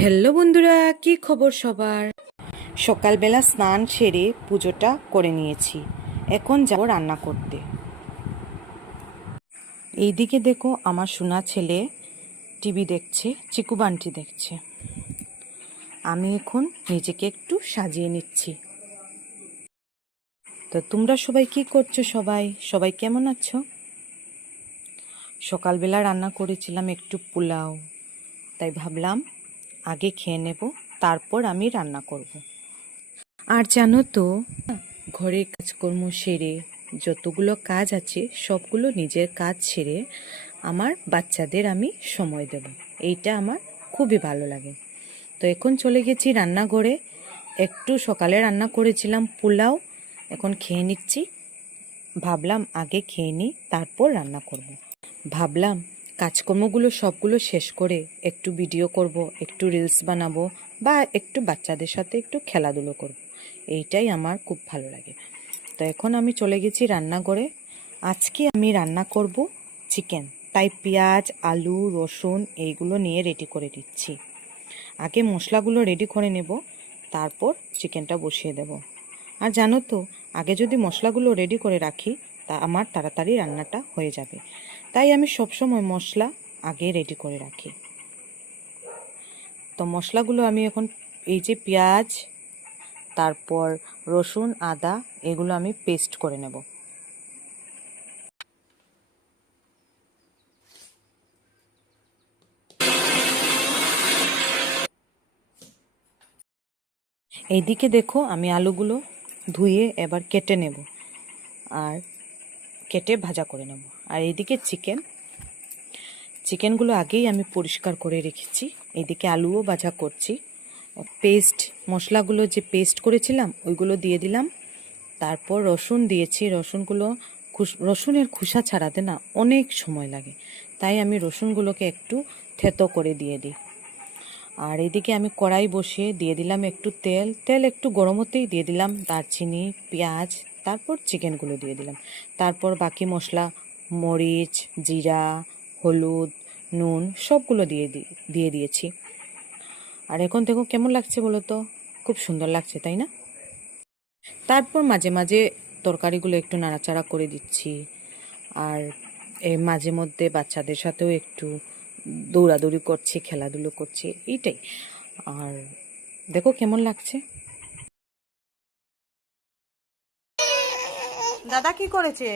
Hello বন্ধুরা, কি খবর সবার? সকালবেলা স্নান সেরে পুজোটা করে নিয়েছি। এখন যাব রান্না করতে। এইদিকে দেখো, আমার সোনা ছেলে টিভি দেখছে, চিকু বান্টি দেখছে। আমি এখন নিজেকে একটু সাজিয়ে নিচ্ছি। তো তোমরা সবাই কি করছো? সবাই কেমন আছো? সকালবেলা রান্না করেছিলাম একটু পোলাও, তাই ভাবলাম আগে খেয়ে নেব, তারপর আমি রান্না করব। আর জানো তো, ঘরের কাজকর্ম সেরে যতগুলো কাজ আছে সবগুলো নিজের কাজ সেরে আমার বাচ্চাদের আমি সময় দেব, এইটা আমার খুবই ভালো লাগে। তো এখন চলে গেছি রান্নাঘরে। একটু সকালে রান্না করেছিলাম পোলাও, এখন খেয়ে নিচ্ছি। ভাবলাম আগে খেয়ে নিই, তারপর রান্না করব। ভাবলাম কাজকর্মগুলো সবগুলো শেষ করে একটু ভিডিও করব, একটু রিলস বানাবো, বা একটু বাচ্চাদের সাথে একটু খেলাধুলো করব। এইটাই আমার খুব ভালো লাগে। তো এখন আমি চলে গেছি রান্নাঘরে। আজকে আমি রান্না করব চিকেন, তাই পেঁয়াজ, আলু, রসুন এইগুলো নিয়ে রেডি করে দিচ্ছি। আগে মশলাগুলো রেডি করে নেব, তারপর চিকেনটা বসিয়ে দেব। আর জানো তো, আগে যদি মশলাগুলো রেডি করে রাখি তা আমার তাড়াতাড়ি রান্নাটা হয়ে যাবে। তাই আমি সবসময় মশলা আগে রেডি করে রাখি। তো মশলাগুলো আমি এখন এই যে পেঁয়াজ, তারপর রসুন, আদা, এগুলো আমি পেস্ট করে নেব। এইদিকে দেখো, আমি আলুগুলো ধুয়ে এবার কেটে নেব, আর কেটে ভাজা করে নেব। আর এইদিকে চিকেনগুলো আগেই আমি পরিষ্কার করে রেখেছি। এইদিকে আলুও ভাজা করছি। মশলাগুলো যে পেস্ট করেছিলাম ওইগুলো দিয়ে দিলাম। তারপর রসুন দিয়েছি। রসুনের খোসা ছাড়াতে না অনেক সময় লাগে, তাই আমি রসুনগুলোকে একটু থেতো করে দিয়ে দিই। আর এদিকে আমি কড়াই বসিয়ে দিয়ে দিলাম একটু তেল একটু গরম হতেই দিয়ে দিলাম দারচিনি, পেঁয়াজ, তারপর চিকেনগুলো দিয়ে দিলাম। তারপর বাকি মশলা, মরিচ, জিরা, হলুদ, নুন সবগুলো দিয়ে দিয়েছি। আর এখন দেখো কেমন লাগছে বলো তো? খুব সুন্দর লাগছে, তাই না? তারপর মাঝে মাঝে তরকারিগুলো একটু নাড়াচাড়া করে দিচ্ছি। আর মাঝে মধ্যে বাচ্চাদের সাথেও একটু দৌড়াদৌড়ি করছি, খেলাধুলো করছি, এইটাই। আর দেখো কেমন লাগছে। দাদা কি করেছে?